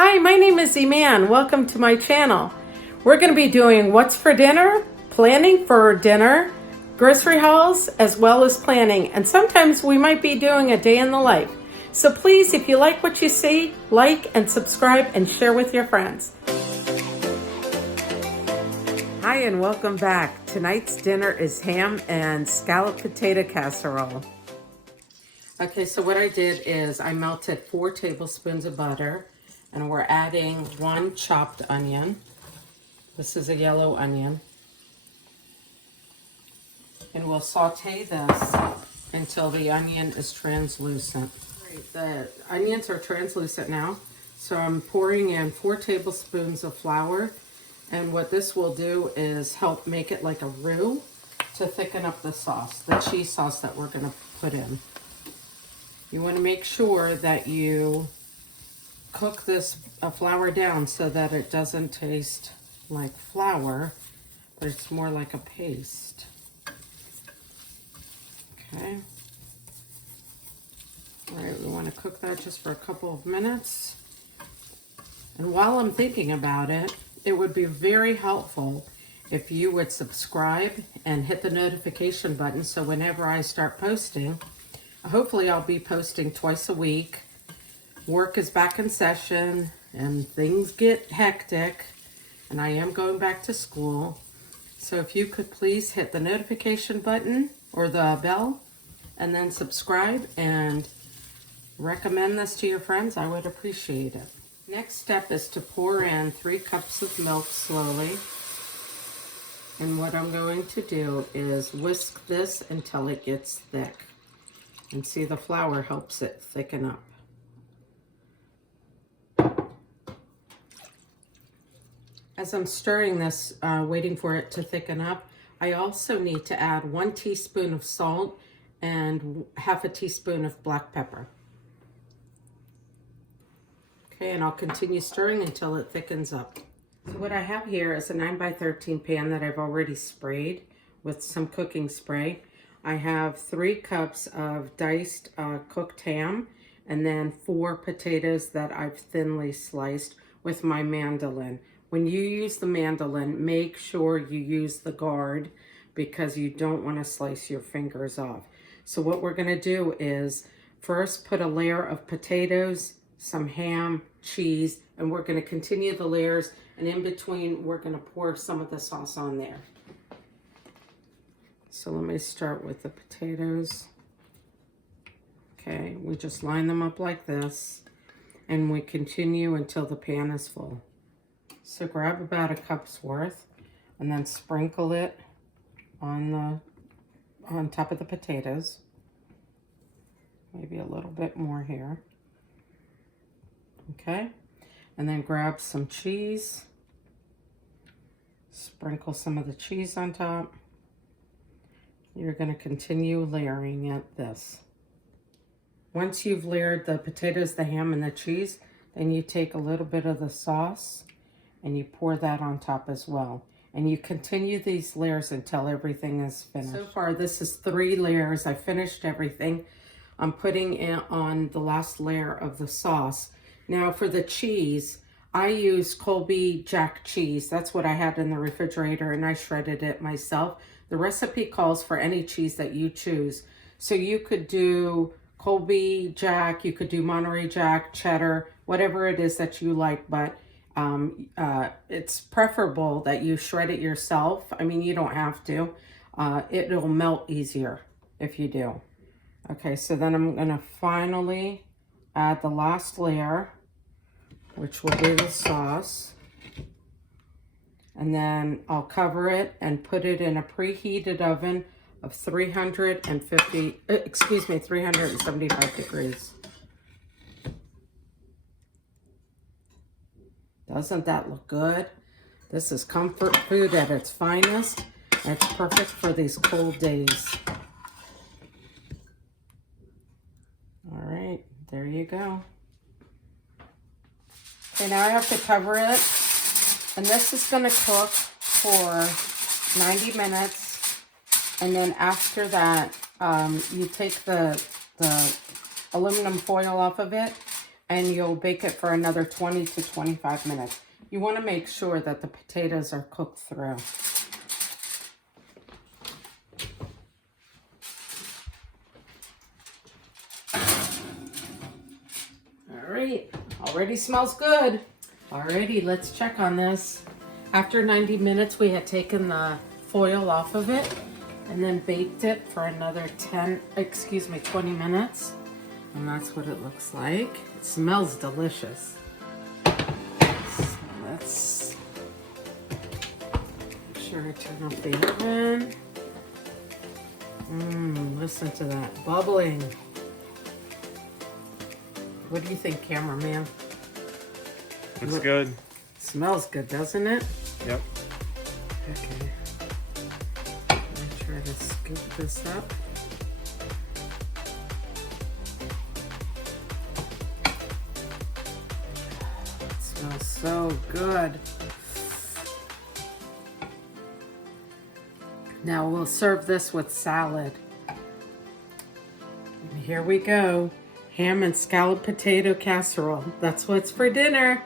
Hi, my name is Iman. Welcome to my channel. We're going to be doing what's for dinner, planning for dinner, grocery hauls, as well as planning. And sometimes we might be doing a day in the life. So please, if you like what you see, like and subscribe and share with your friends. Hi and welcome back. Tonight's dinner is ham and scalloped potato casserole. Okay, so what I did is I melted 4 tablespoons of butter. And we're adding 1 chopped onion. This is a yellow onion. And we'll saute this until the onion is translucent. Great. The onions are translucent now. So I'm pouring in 4 tablespoons of flour. And what this will do is help make it like a roux to thicken up the sauce, the cheese sauce that we're going to put in. You want to make sure that you cook this flour down so that it doesn't taste like flour, but it's more like a paste. Okay. All right, we want to cook that just for a couple of minutes. And while I'm thinking about it, it would be very helpful if you would subscribe and hit the notification button so whenever I start posting, hopefully I'll be posting twice a week. Work is back in session and things get hectic and I am going back to school. So if you could please hit the notification button or the bell and then subscribe and recommend this to your friends, I would appreciate it. Next step is to pour in 3 cups of milk slowly. And what I'm going to do is whisk this until it gets thick. And see, the flour helps it thicken up. As I'm stirring this, waiting for it to thicken up, I also need to add 1 teaspoon of salt and half a teaspoon of black pepper. Okay, and I'll continue stirring until it thickens up. So what I have here is a 9x13 pan that I've already sprayed with some cooking spray. I have 3 cups of diced cooked ham and then 4 potatoes that I've thinly sliced with my mandolin. When you use the mandolin, make sure you use the guard because you don't want to slice your fingers off. So what we're going to do is first put a layer of potatoes, some ham, cheese, and we're going to continue the layers, and in between we're going to pour some of the sauce on there. So let me start with the potatoes. Okay, we just line them up like this and we continue until the pan is full. So grab about a cup's worth and then sprinkle it on top of the potatoes. Maybe a little bit more here. Okay, and then grab some cheese. Sprinkle some of the cheese on top. You're going to continue layering it this. Once you've layered the potatoes, the ham, and the cheese, then you take a little bit of the sauce and you pour that on top as well. And you continue these layers until everything is finished. So far, this is 3 layers. I finished everything. I'm putting it on the last layer of the sauce. Now for the cheese, I use Colby Jack cheese. That's what I had in the refrigerator and I shredded it myself. The recipe calls for any cheese that you choose. So you could do Colby Jack, you could do Monterey Jack, cheddar, whatever it is that you like, but it's preferable that you shred it yourself. I mean, you don't have to. It'll melt easier if you do. Okay, so then I'm going to finally add the last layer, which will be the sauce. And then I'll cover it and put it in a preheated oven of 375 degrees. Doesn't that look good? This is comfort food at its finest. It's perfect for these cold days. All right, there you go. Okay, now I have to cover it. And this is going to cook for 90 minutes. And then after that, you take the aluminum foil off of it, and you'll bake it for another 20 to 25 minutes. You want to make sure that the potatoes are cooked through. All right, already smells good. Alrighty, let's check on this. After 90 minutes, we had taken the foil off of it and then baked it for another 20 minutes. And that's what it looks like. It smells delicious. So let's make sure I turn off the oven. Listen to that bubbling. What do you think, cameraman? Looks good. Smells good, doesn't it? Yep. Okay. Let me try to scoop this up. It smells so good. Now we'll serve this with salad. And here we go. Ham and scalloped potato casserole. That's what's for dinner.